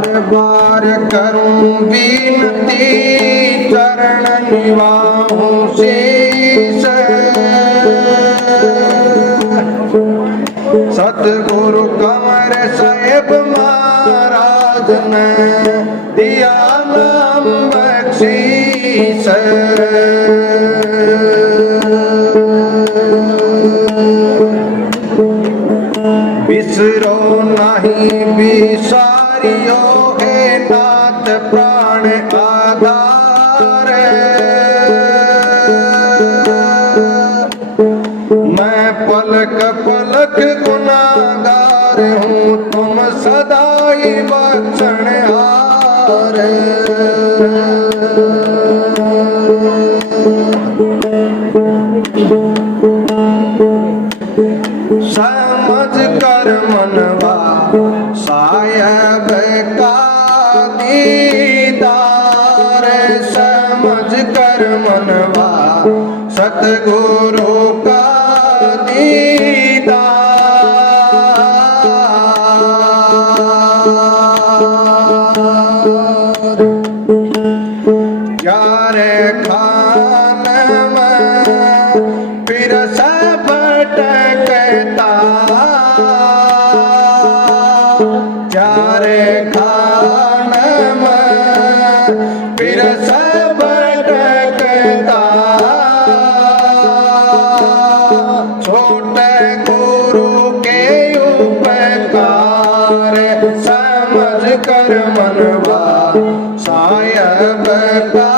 बार बार करूं विनती चरण निवाहूं शीश। सतगुरु कंवर साहिब महाराज ने दिया नाम बख्शीश। बिसरो नहीं बिसारियो हे नाथ प्राण आधार। मैं पलक पलक गुनाहगार हूँ तुम सदा ही बख्शनहार। समझ कर मनवा साहिब का दीदार। समझ कर मनवा सतगुरु का दीदार। यारे खान में फिर से भटकता। यारे खान में फिर से भटकता। छोटे गुरु के उपकार समझ कर मनवा साहिब का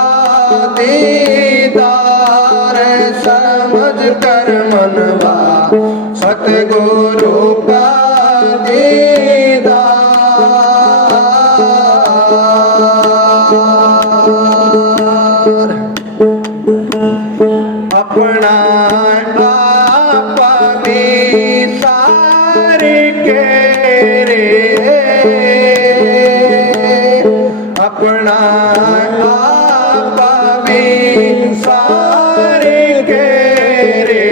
दीदार। समझ कर मनवा सतगुरु का दीदार। अपना आप भी सारे के रे। अपना आप भी सारे के रे।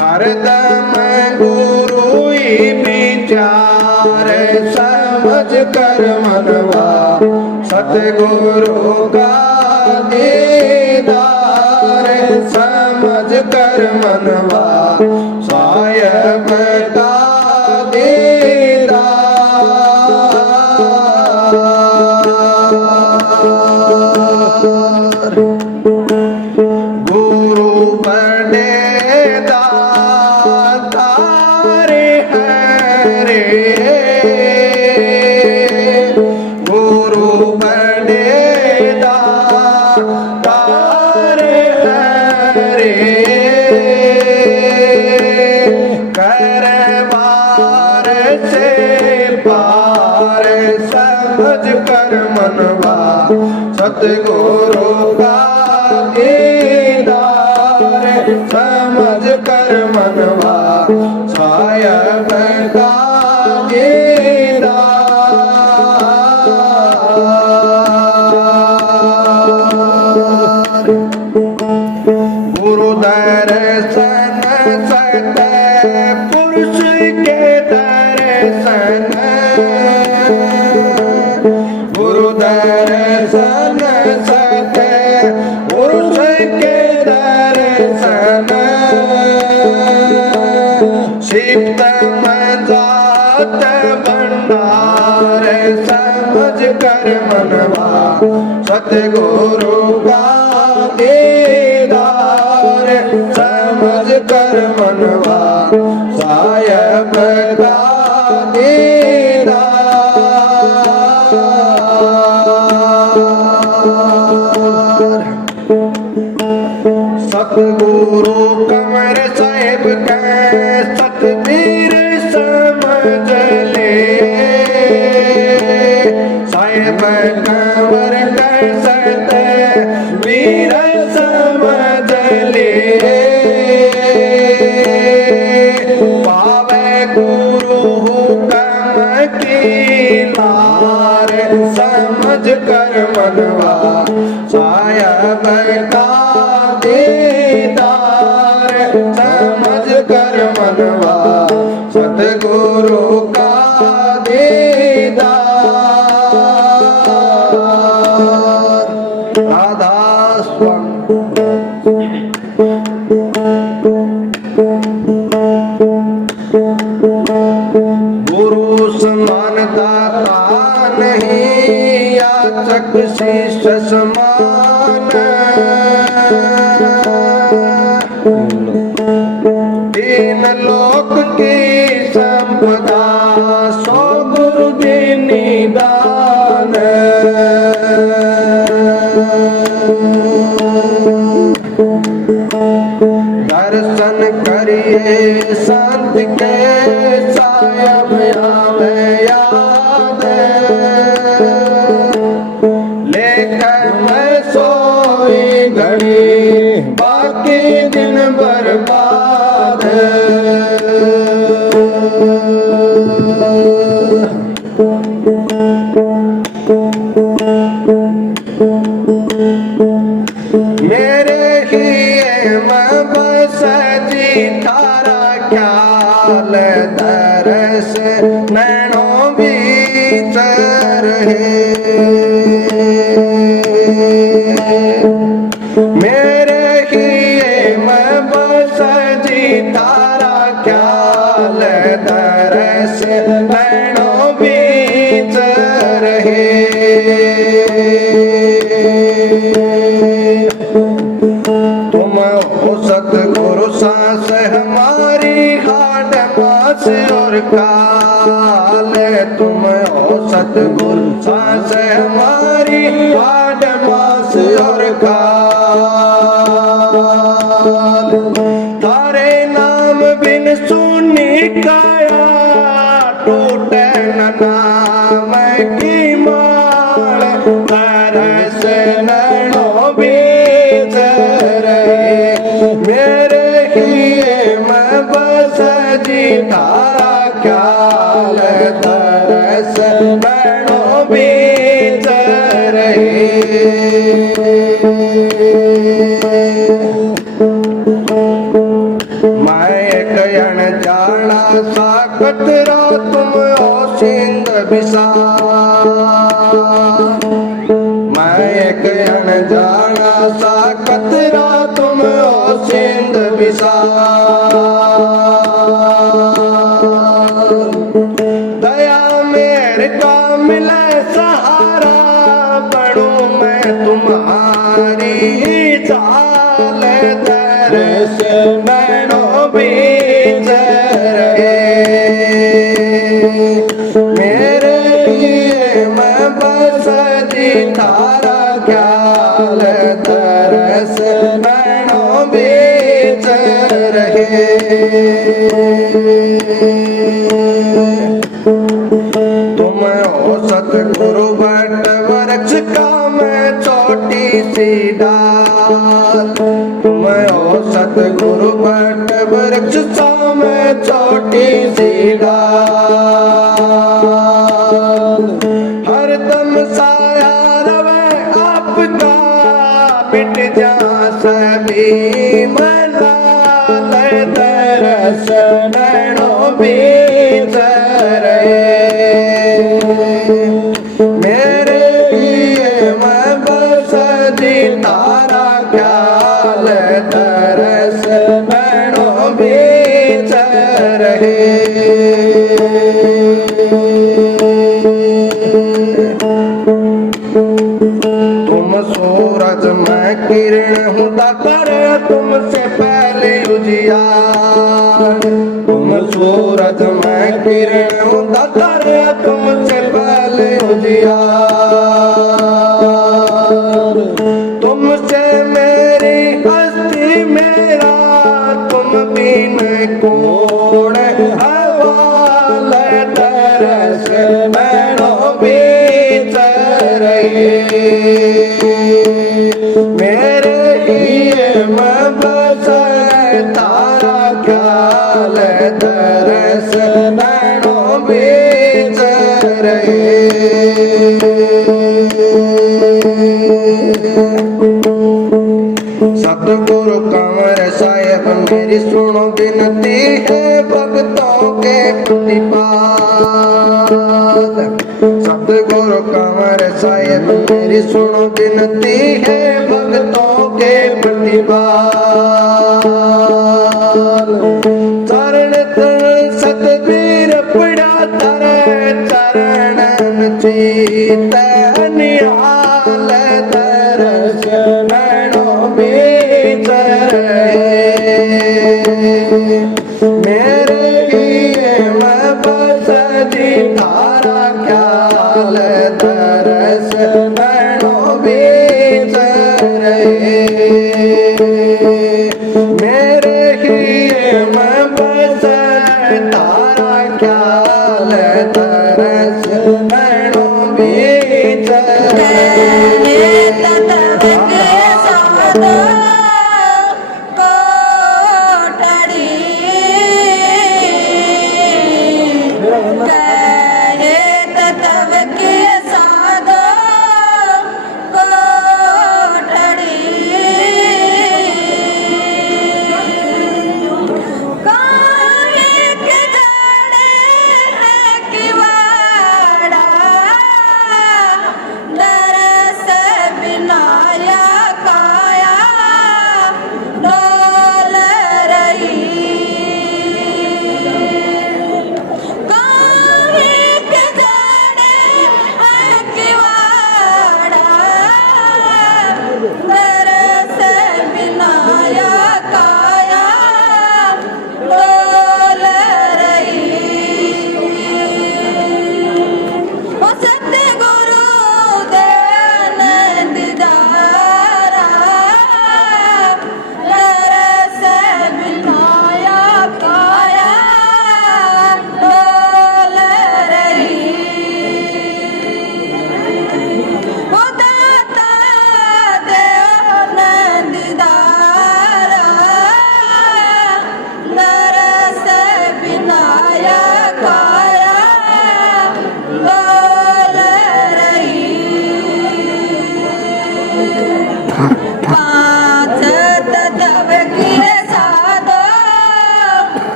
हरदम गुरु ही विचार समझ कर मनवा सतगुरु का दीदार। समझ कर मनवा साहिब का दीदार। गुरु बड़े दातार हैं रे। गुरु बड़े दातार हैं रे। करवार से पार समझ कर मनवा सतगुरु का दीदार। समझ कर मनवा साहिब का दीदार। गुरु दर्शन सतपुरुष के दर्शन। गुरु दर्शन सतपुरुष के दर्शन। सिक्त जात भंडार समझ कर मनवा सतगुरु का दीदार। समझ कर मनवा साहिब का दीदार। सतगुरु कंवर साहिब के सतबीर समझ ले। साहिब कंवर के सत याद लेकर मैं सोई घड़ी बाकी दिन बर्बाद मेरे ही मैं बस जी तारा ख्याल तरस नैनों बीच रहे मेरे ही मैं बस जी तारा ख्याल तरस नैनों बीच रहे तुम हो सतगुरु सांस हमारी हाड मास और काल तुम हो सतगुरु सांस हमारी हाड मास और काल तारे नाम बिन सुनी काया टूटे न नाम की माल तरस नैनों बीच रहे मेरे ही मैं बस जी तारा ख्याल तरस नैनों बीच रहे मैं एक अनजाना सा कतरा तुम हो सिंध विशाल मैं एक अनजाना सा कतरा तुम हो सिंध विशाल दया मेरे का मिले सहारा पढ़ूं मैं तुम्हारी चाल तरस नैनों बीच रहे मेरे लिए मैं बस जी तारा ख्याल तरस नैनों बीच रहे तुम हो सतगुरु बट वृक्ष का मैं छोटी सी डाल तुम हो सतगुरु बट वृक्ष सा मैं छोटी सी डाल हरदम साया रवे आपका मिट जा सभी मलाल तरस नैनों बीच रहे मेरे लिए मैं बस जी तारा ख्याल तरस नैनों बीच रहे तुम सूरज मैं किरण हूँ दातर तुमसे पहले उजियार तुम सूरज मैं किरण हूँ दातर तुमसे पहले उजियार तुमसे मेरी हस्ती मेरा तुम बिन कोण हवाल तरस नैनों बीच रहे मेरे ही मैं बस तारा ख्याल तरस नैनों बीच रहे सतगुरु कंवर साहिब मेरी सुनो विनती है भक्तों के प्रतिपाल सतगुरु कंवर साहिब मेरी सुनो विनती है भक्तों के प्रतिपाल चरण तरण सतबीर पड़ा तारे चरणन चीत निहाल तरस नैनों बीच रहे मेरे लिए मैं बस जी तारा ख्याल तरस नैनों बीच रहे मेरे लिए मैं बस तारा ख्याल तरस बनो बीच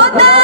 Oh,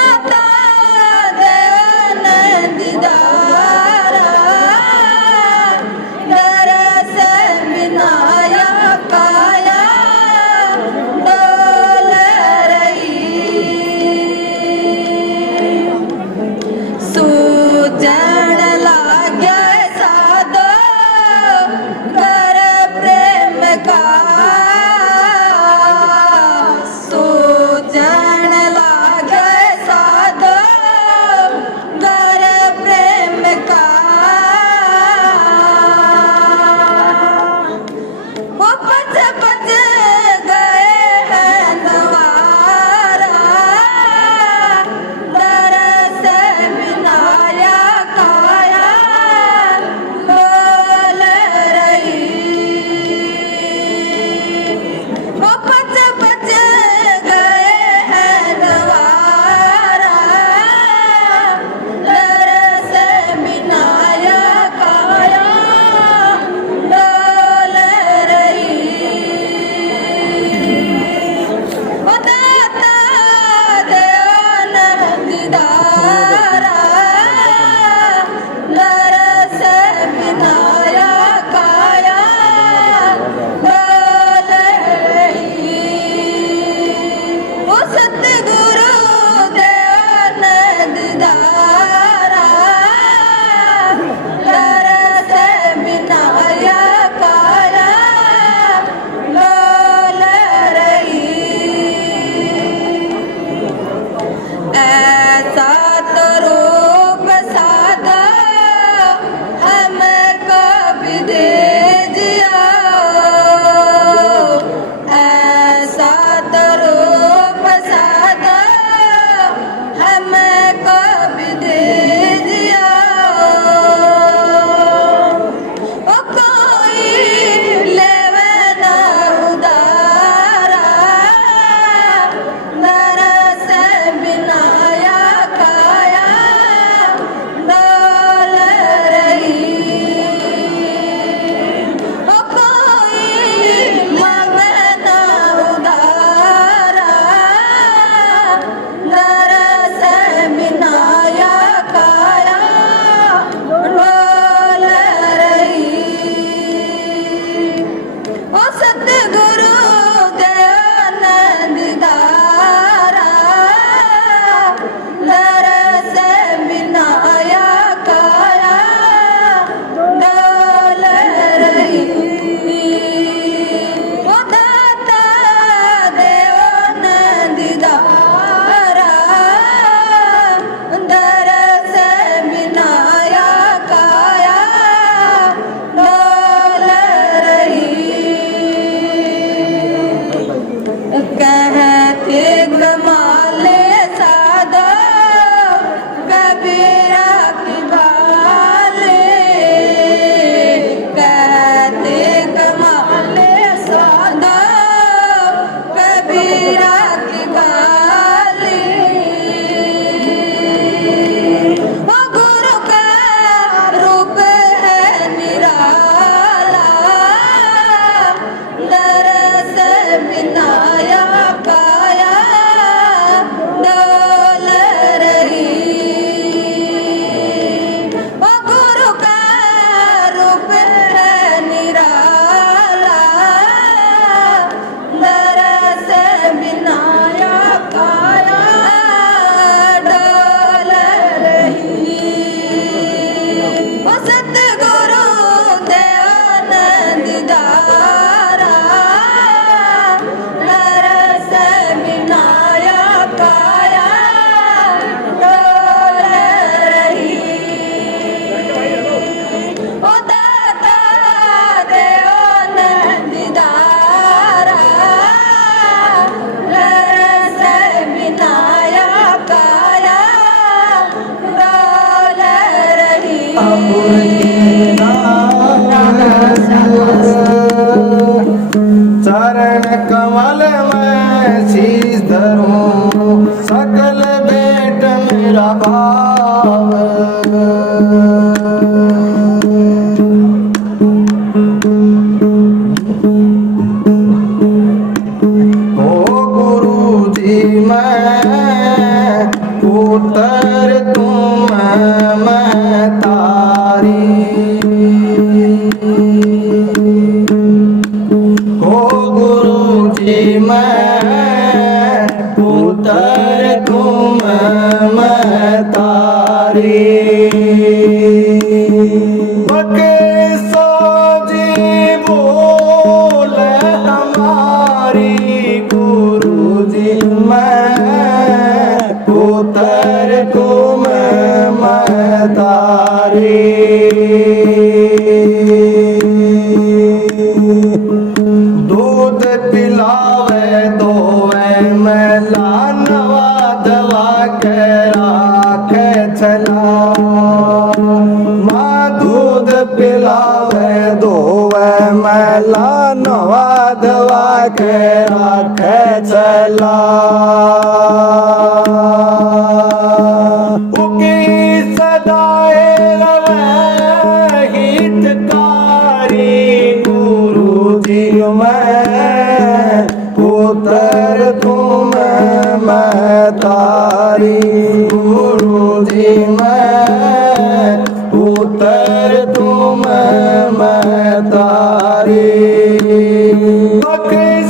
चरण कमल में शीश धरूं, सकल भेंट मेरा भाव। ओ गुरु जी मैं पुत्र तुम मैं तारी। मैं पुत्र तुम मैं तारी। बके सो जी बोल हमारी, गुरु जी मैं पुत्र तुम मैं तारी। दूध पिलावे दोवे मैला, नवा दवा के राखे चला। माँ दूध पिलावे दोवे मैला, नवा दवा के राखे चला। उकी सदाए रवे हितकारी, गुरु जी मैं पुत्र तुम मैं तारी। गुरु जी मैं पुत्र तुम मैं तारी।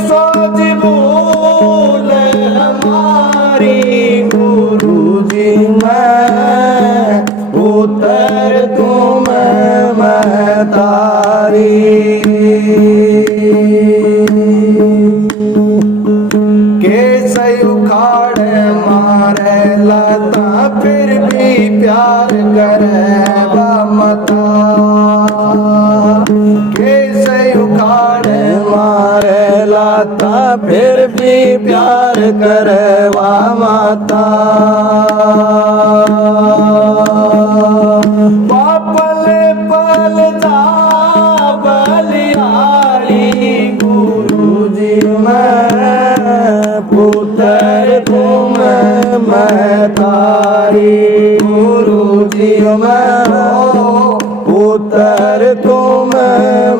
सोच बोल हमारी, गुरु जी मैं पुत्र तुम मैं तारी। उखाड़ मारे लता, फिर भी प्यार करे मता। कैसे उखाड़ मारे लता, फिर भी प्यार करे माता। पल पल जा बलिहारी, गुरु जी मैं पुत्र तुम मैं तारी। गुरु जी मैं पुत्र तुम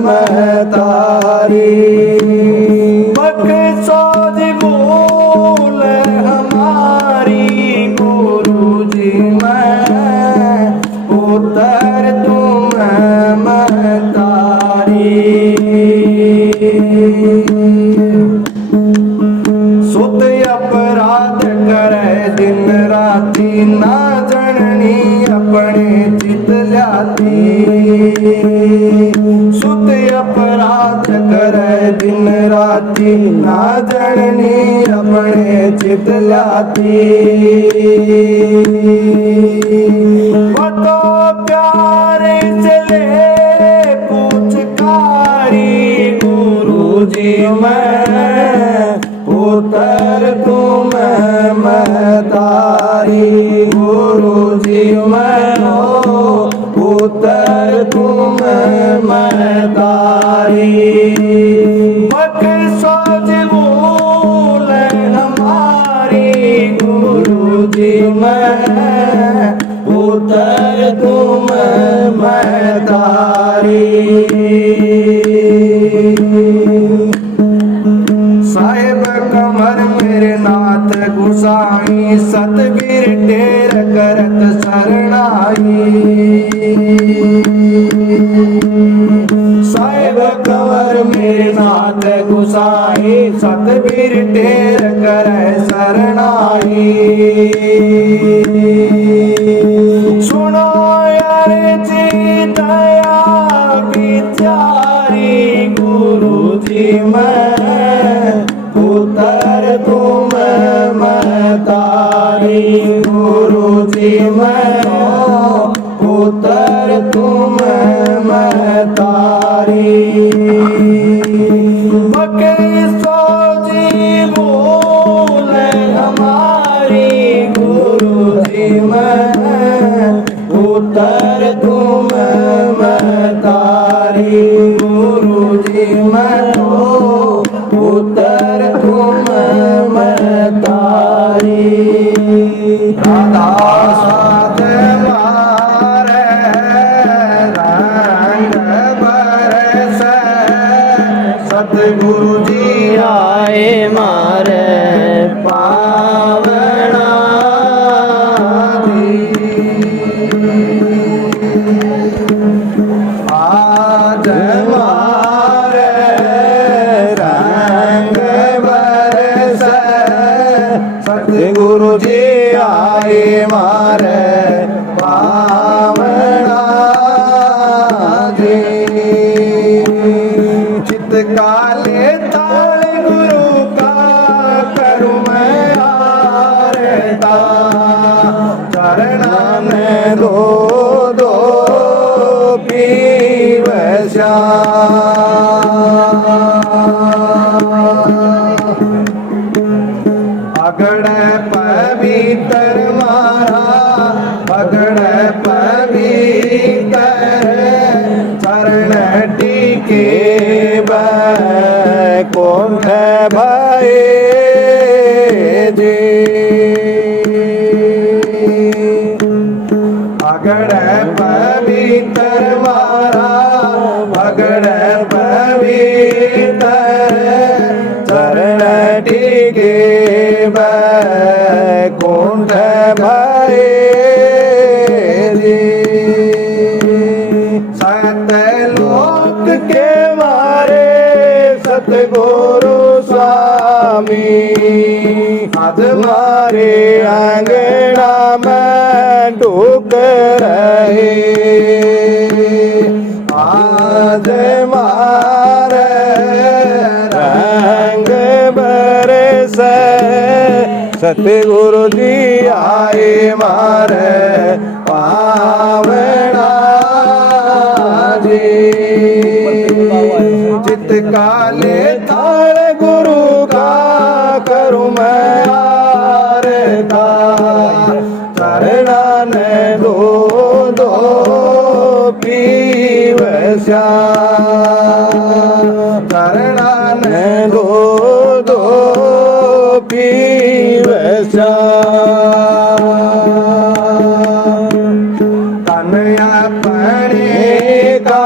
मैं तारी। सोच बोल हमारी, गुरु जी मैं पुत्र तुम मैं तारी। सुत अपराध करे दिन राती, ना जननी अपने चित ल्याती। सुत अपराध करे दिन राती, ना जननी अपने चित ल्याती। वो तो प्यारे चले पूछकारी, गुरु जी मैं पुत्र तुम मैं तारी। गुरु जी मैं पुत्र तुम मैं तारी। सोच बोल हमारी, गुरु जी मैं पुत्र तुम मैं तारी। साहेब कमर मेरे नाथ गुसाई, सतबीर टेर करत शरणाई। साहेब कमर मेरे नाथ गुसाई, सतबीर टेर करे शरणाई। सुनो यार जी दया बिचारी, गुरु जी मैं पुत्र तुम मैं तारी। गुरु जी मैं पुत्र तुम मैं तारी। सोची बोल हमारी, गुरु जी मैं पुत्र तुम साथ मारे रंग बरस सतगुरु जी आए मारे पावना आज मारे रंग बरस सतगुरु जी आए मारे पावना जी चित काले ताल गुरु का करूँ मैं आरता चरणा में दो दो पीवश्या अगड़ पवित्र मारा पगड़ पवित्र चरण टीके बैकुंठ भये जी अगड़ पवित्र मारा पगड़ पवित्र चरण टीके बैकुंठ भये सतलोक के मारे सतगुरु स्वामी आज मारे अंगना में डूब रहे आज मारे रंग बरस सतगुरु जी आए मारे पावना जी चित काले ताल गुरु का करूँ मैं आरता चरणा ने दो दो पीवश्या चरणा ने दो दो पीवश्या तनया पड़े का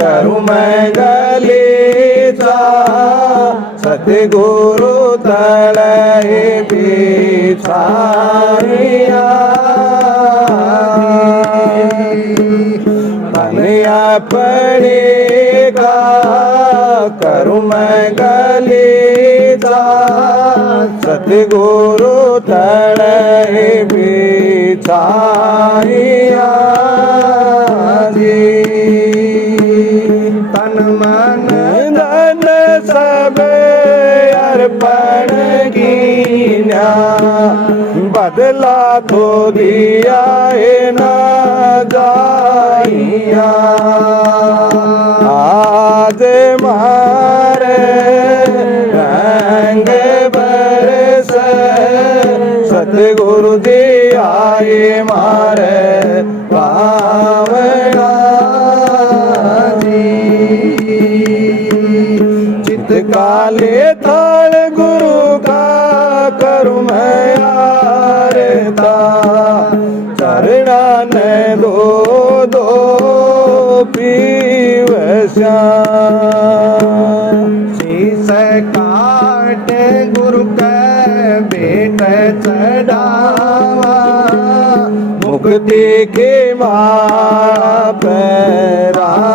करूँ मैं गलीचा सतगुरु तले बिछाया तनया पड़ेगा करूँ मैं गलीचा सतगुरु तले बिछाया तन मन धन सब अर्पण कीन्या बदला तो दिया ना जाइया आज मारे रंग बरस सतगुरु जी आए मारे पावना चित काले ताल गुरु का करूँ मैं आरता चरणा ने दो दो पीवश्या शीस काट गुरु का बेट चढ़ावा मुक्ति के माला पैराइया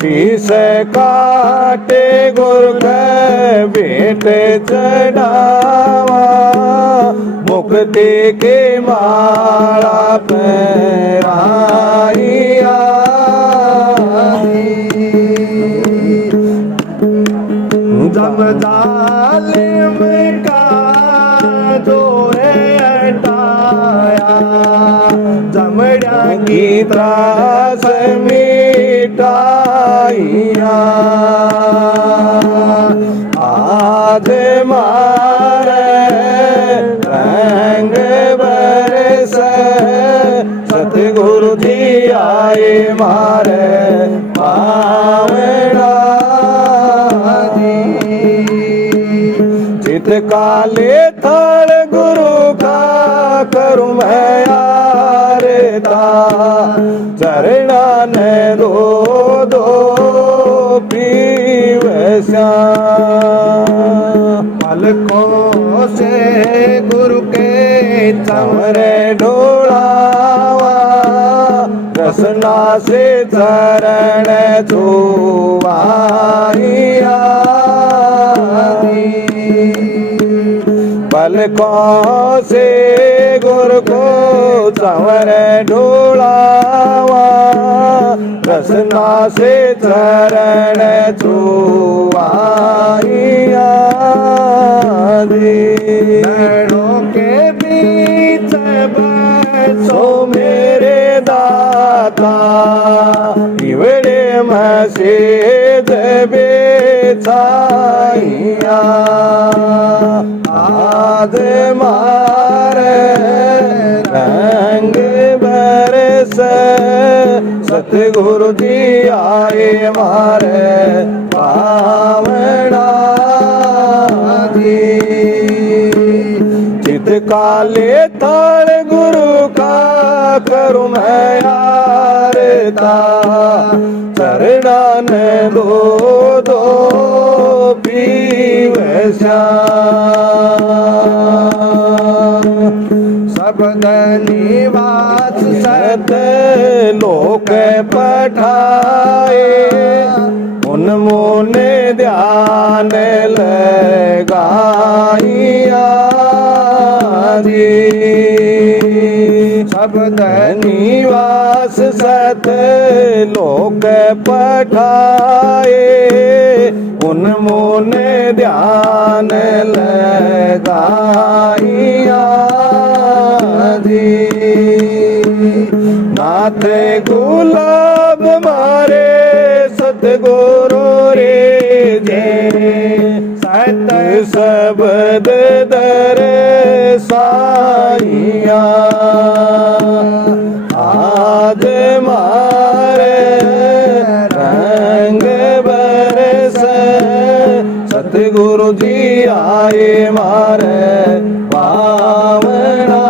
शीस काटे गुरु का बेट चढ़ावा मुक्ति के माला पैराइया जब जालिम का जोरे हटाया जमड़ा की त्रास मिटाइया आज मारे रंग बरस सतगुरु जी आए मारे पावना जी चित काले थाल गुरु का करूं मैं आरता चरणा ने दो दो पीव श्याम पलकों से गुरु के चमरे ढोलावा रसना से चरण छुआइया पलकों से गुरु को चंवर ढोलावा रसना से चरण छुआइया लड़ों के बीच सो मेरे दाता इवड़े मसीद बेचाइया आज मारे रंग बरस सतगुरु जी आए मारे पावना जी चित काले थाल गुरु का करूं मैं आरता चरणा ने दो दो पीव श्याम शब्द निवास सत लोक पठाए उन मोने ध्यान लगाइया शब्द निवास सत लोक पठाए उन मोने ध्यान लगाइया नाथ गुलाब मारे सतगुरु रे जे सत शब्द दर साइया आज मारे रंग बरस सतगुरु जी आए मारे पावना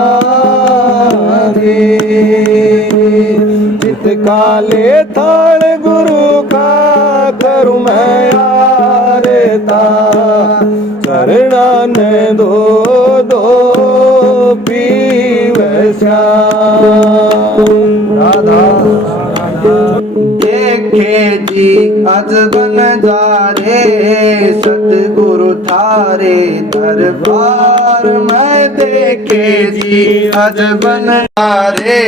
चित काले थाल गुरु का करूं मैं आरता चरणा ने दो दो पीव श्याम राधा देखे जी अजब नजारे सतगुरु थारे दरबार में देखे जी अजब नजारे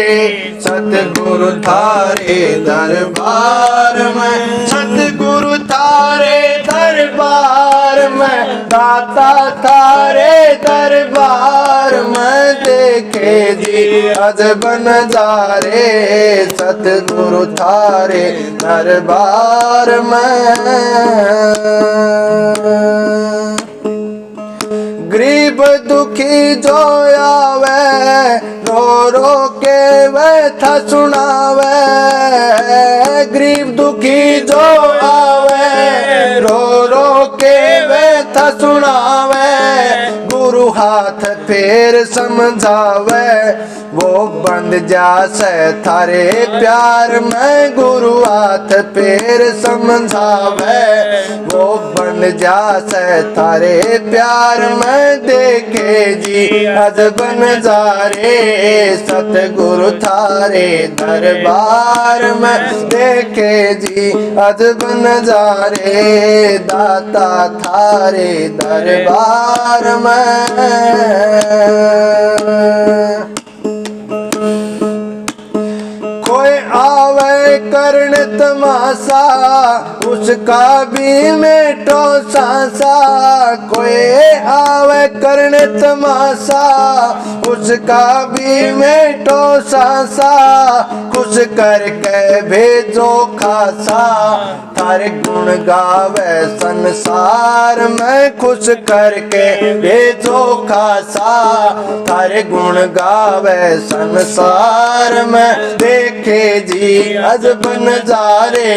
सतगुरु थारे दरबार में सतगुरु थारे दरबार में दाता थारे दरबार में देखे जी अजब नजारे सतगुरु थारे दरबार में गरीब दुखी जो आवे रो रो के व्यथा सुनावे गरीब दुखी जो आवे रो रो के व्यथा सुनावे गुरु हाथ फेर समझावे वो बंद जासे थारे प्यार में गुरु हाथ फेर समझावे वो बंद जासे थारे प्यार में देखे जी अजब नजारे सतगुरु थारे दरबार में देखे जी अजब नजारे दाता थारे दरबार में कोई आवे करण तमाशा उसका भी मेटो सांसा कोई आवे करण तमाशा उसका भी मेटो सांसा खुश करके भेजो खासा थारे गुण गावे संसार में खुश करके भेजो खासा थारे गुण गावे संसार में देखे जी अजब बन जा रे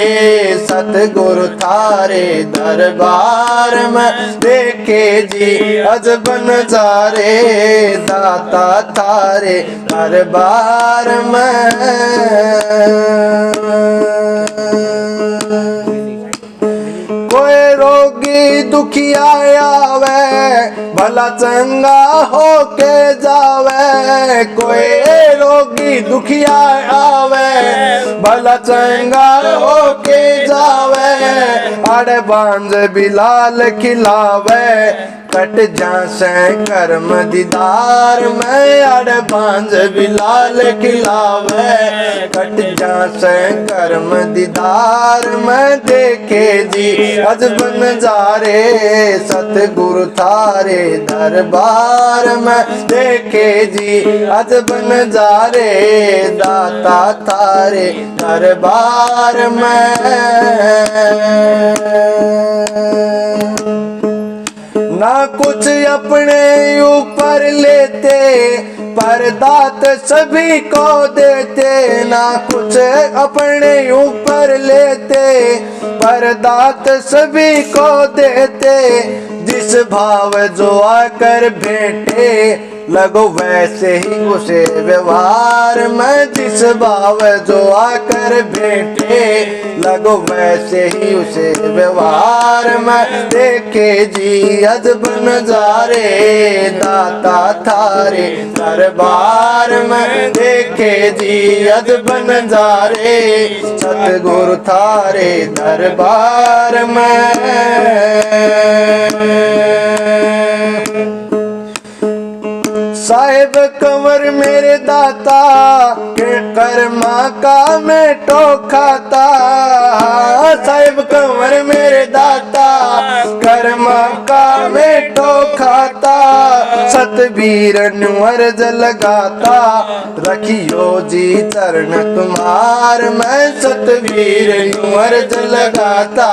सतगुरु थारे दरबार में देखे जी अज बन जा रे दाता थारे दरबार में। कोई रोगी दुखिया आवे भला चंगा होके जावे, कोई रोगी दुखिया आवे भला चंगा होके जावे, अड़ बांझ बिलाल खिलावे कट जासे कर्म दीदार में, अड़ बांझ बिलाल खिलावे कट जासे कर्म दीदार में। देखे जी अज बन जा रे सतगुरु थारे दरबार में, देखे जी अज बन जा रे दाता थारे दरबार में। ना कुछ अपने ऊपर लेते पर दात सभी को देते, ना कुछ अपने ऊपर लेते पर दात सभी को देते, जिस भाव जो आकर भेंटे लगो वैसे ही उसे व्यवहार में, जिस भाव जो आकर भेंटे लगो वैसे ही उसे व्यवहार में। देखे जी अज बन जा रे दाता थारे दरबार में, देखे जी अज बन जा रे सतगुरु थारे दरबार में। साहिब कंवर मेरे दाता के कर्मा का मैं खाता, साहिब कंवर मेरे दाता कर्मा का मैं खाता, सतबीर अर्ज लगाता रखियो जी चरण तुम्हार मैं, सतबीर अर्ज लगाता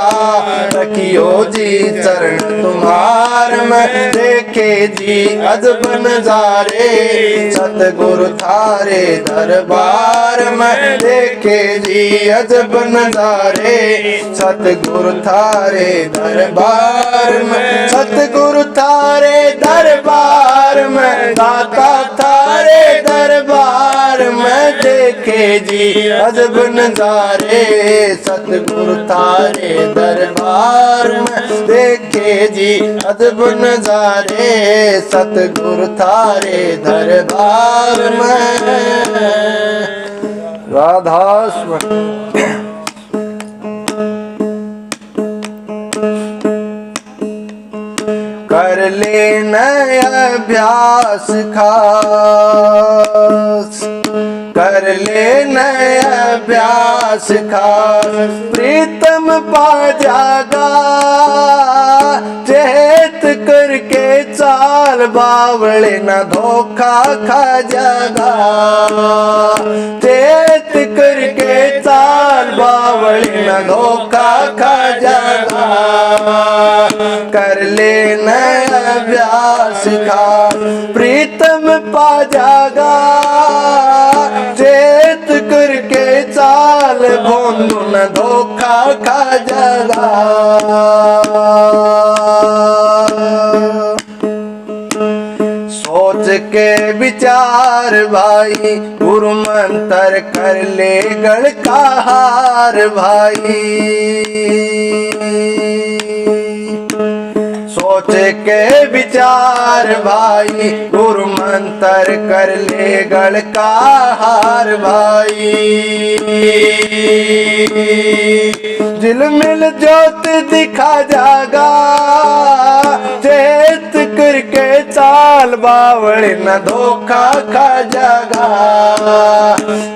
रखियो जी चरण तुम्हार मैं। देखे जी अज बन जा रे सतगुरु थारे दरबार में, देखे जी अज बन जा रे सतगुरु थारे दरबार में, सतगुरु थारे दरबार में, दाता थारे दरबार में। देखे जी अज बन जा रे सतगुरु थारे दरबार में, देखे जी अज बन जा रे सतगुरु थारे दरबार में। राधा कर ले नया अभ्यास खास, कर ले नया अभ्यास खास, प्रीतम पा जागा चेत करके चाल बावले न धोखा खा जागा, चेत करके चाल बावले न धोखा खा जागा। कर ले नया अभ्यास खास प्रीतम पा जागा, चेत करके चाल भोंदू न धोखा खा जागा। सोच के विचार भाई गुरु मंत्र कर ले गढ़ का हार भाई, सोच के विचार भाई गुरु मंत्र कर ले गढ़ का हार भाई। झिलमिल ज्योत दिखा जागा, चेत करके चाल बावड़े न धोखा खा जागा।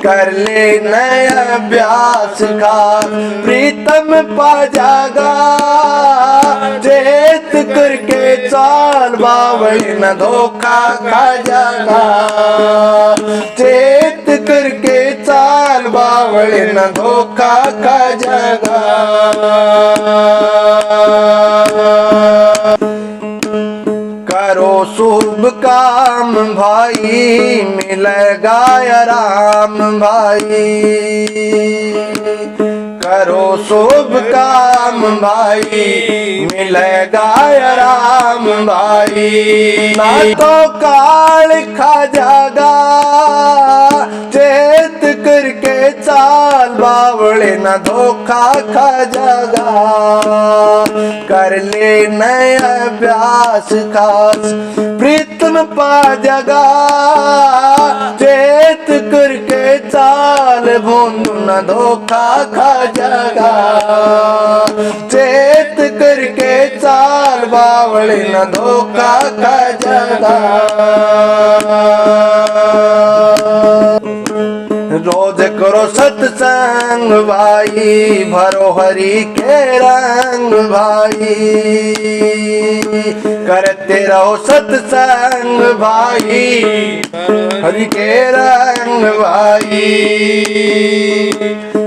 कर ले नया अभ्यास खास प्रीतम पा जागा, चेत करके चाल बावड़ी न धोखा खा जागा, चेत करके चाल बावड़ी न धोखा खा जागा। करो शुभ काम भाई मिलेगा आराम भाई करो शुभ काम भाई मिलेगा आराम भाई ना तो काल खा जागा चेत करके चाल बावले ना धोखा खा जागा कर ले नया अभ्यास खास प्रीतम पा जगा चेत करके चाल भूंदू न धोखा खा जगा चेत करके चाल बावले न धोखा खा जगा रोज करो सत्संग भाई भरो हरि के रंग भाई करते रहो सत्संग भाई हरि के रंग भाई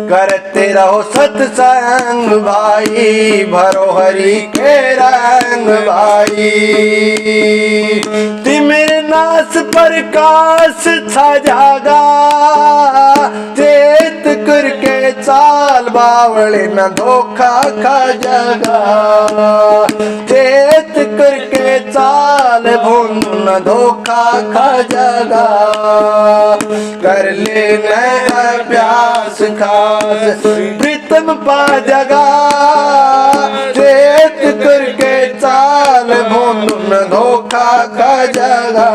करते रहो सत्संग भाई भरो हरि के रंग भाई तिमिर नाश प्रकाश छा जागा चेत करके चाल बावले न धोखा खा जागा चेत करके चाल भून न धोखा खा जागा कर ले नया अभ्यास खास प्रीतम पा जगा चेत करके चाल भून न धोखा खा जागा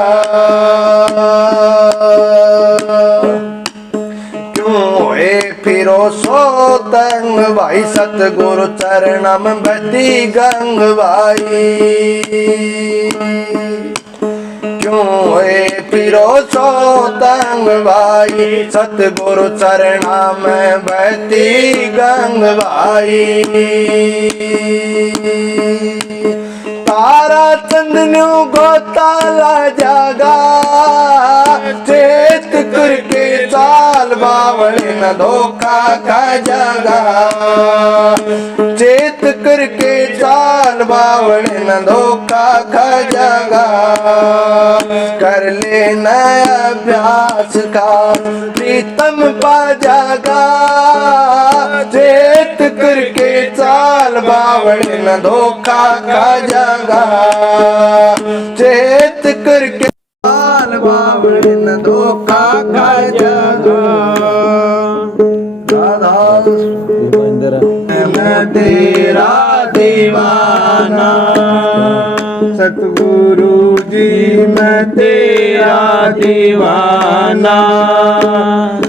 फिरो सोतंग भाई सतगुरु चरणम बती गंग भाई क्यों है फिरो सोतंग भाई सतगुरु चरणम बती गंग भाई तारा चंदन्यू गोताला जागा चेत करके चाल बावले न धोखा खा जागा चेत करके चाल बावले न धोखा खा जागा कर ले नया अभ्यास का प्रीतम पा जागा चेत करके चाल बावले न धोखा खा जागा चेत करके चाल बावले न धोखा खा जागा मैं तेरा दीवाना सतगुरु जी मैं तेरा दीवाना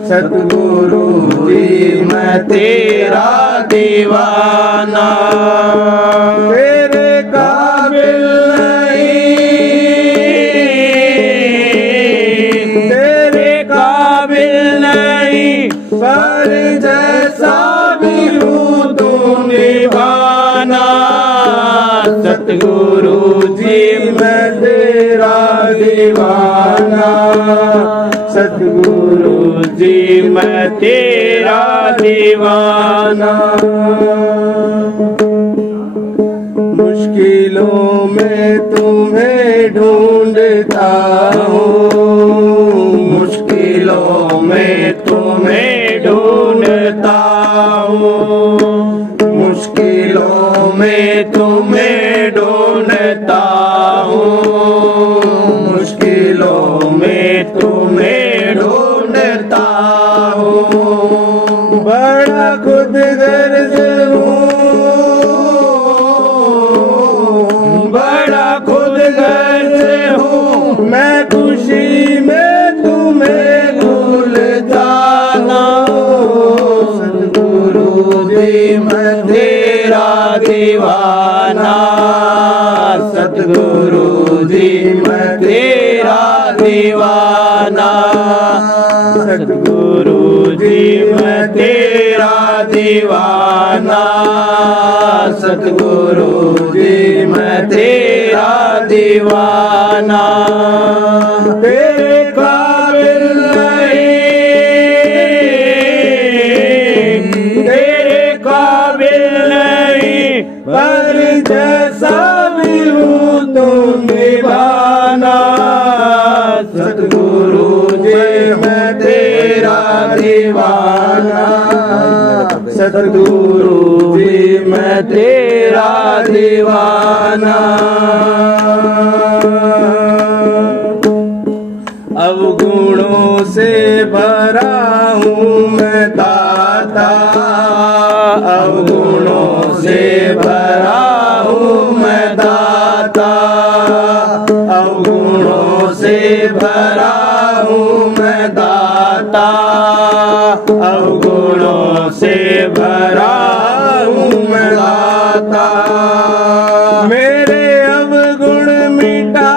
सतगुरु जी मैं तेरा दीवाना तेरे काबिल पर जैसा भी हूँ तू निभाना सतगुरु जी मैं तेरा दीवाना सतगुरु जी मैं तेरा दीवाना मुश्किलों में तुम्हें ढूंढता हूँ मुश्किलों में तुम्हें ढूंढता हूँ मुश्किलों में तुम्हें ढूंढता हूँ मुश्किलों में तुम्हें ढूंढता हूँ बड़ा खुदगर्ज हूँ बड़ा खुदगर्ज हूँ मैं खुशी में तुम्हें भूल जाना सतगुरु जी मैं तेरा दीवाना सतगुरु जी मैं तेरा दीवाना सतगुरु जी मैं तेरा दीवाना सतगुरु जी मैं तेरा दीवाना तेरे काबिल नहीं तेरे काबिल नहीं पर जैसा भी हूँ तुम निभा सतगुरु जी मैं तेरा दीवाना। अवगुणों से भरा हूँ मैं दाता, अवगुणों से भरा हूँ मैं दाता, अवगुणों से भरा हूँ मैं दाता, अवगुणों से भरा हूँ मैं दाता। मेरे अवगुण मिटा,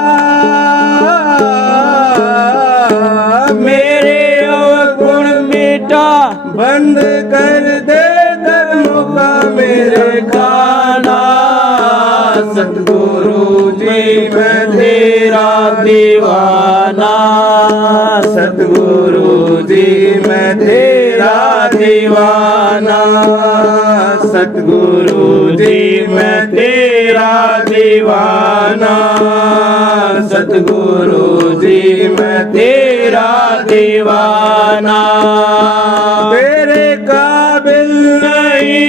मेरे अवगुण मिटा, बंद कर दे कर्मों का मेरे खाना। सतगुरु जी मैं तेरा दीवाना, सतगुरु जी मैं तेरा दीवाना, सतगुरु जी मैं तेरा दीवाना, सतगुरु जी मैं तेरा दीवाना। तेरे काबिल नहीं,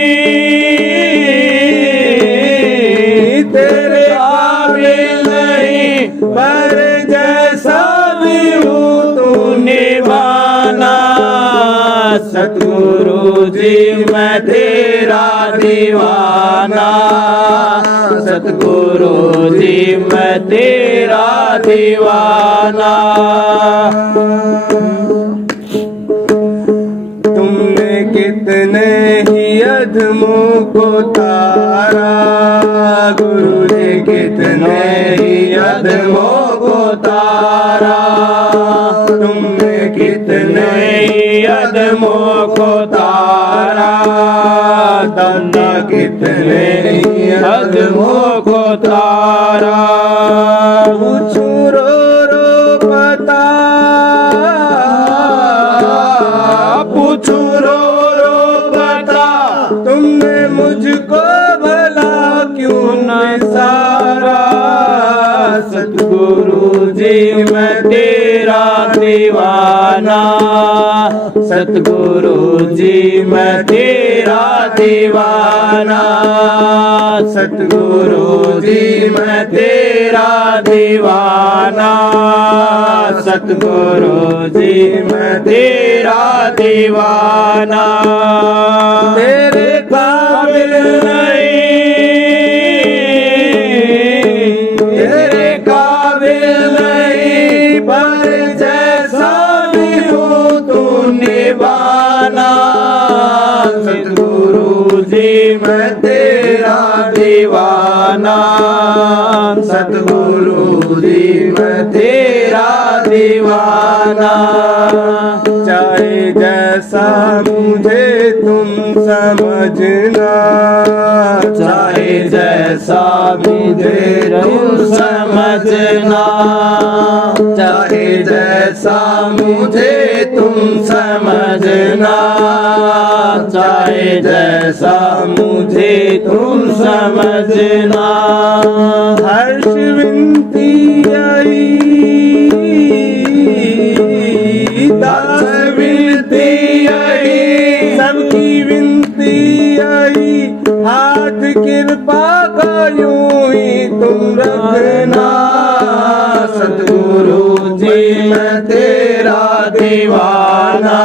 तेरे काबिल नहीं, पर जैसा भी हूँ तू निभाना। सतगुरु जी मैं तेरा दीवाना, सतगुरु जी मैं तेरा दीवाना। तुमने कितने ही अधमों को तारा, गुरु जी कितने ही अधमों को तारा, तुमने कितने ही अधमों को तारा, दादा कितने ही अधमों को तारा। पूछू रो रो बता, पूछू रो रो बता, तुमने मुझको भला क्यों न सारा। सतगुरु जी मैं तेरा दीवाना, सतगुरु जी मैं तेरा दीवाना, सतगुरु जी मैं तेरा दीवाना, सतगुरु जी मैं तेरा दीवाना। तेरे काबिल नहीं, तेरे काबिल नहीं, पर जैसा भी हूँ तू निभाना। सतगुरु जी मैं तेरा दीवाना, सतगुरु जी मैं तेरा दीवाना। चाहे जैसा मुझे तुम समझना, चाहे जैसा मुझे तुम समझना, चाहे जैसा मुझे तुम समझना, चाहे जैसा मुझे तुम समझना। हर्ष विनती आई, दास विनती आई, सबकी विनती आई, हाथ कृपा का यूं ही तुम रखना। सतगुरु जी मैं तेरा दीवाना,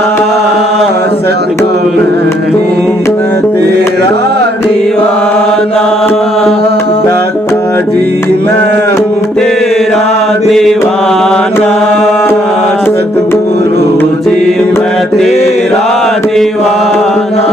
सतगुरु जी मैं तेरा दीवाना। दाता जी मैं हूँ तेरा दीवाना, सतगुरु जी मैं तेरा दीवाना।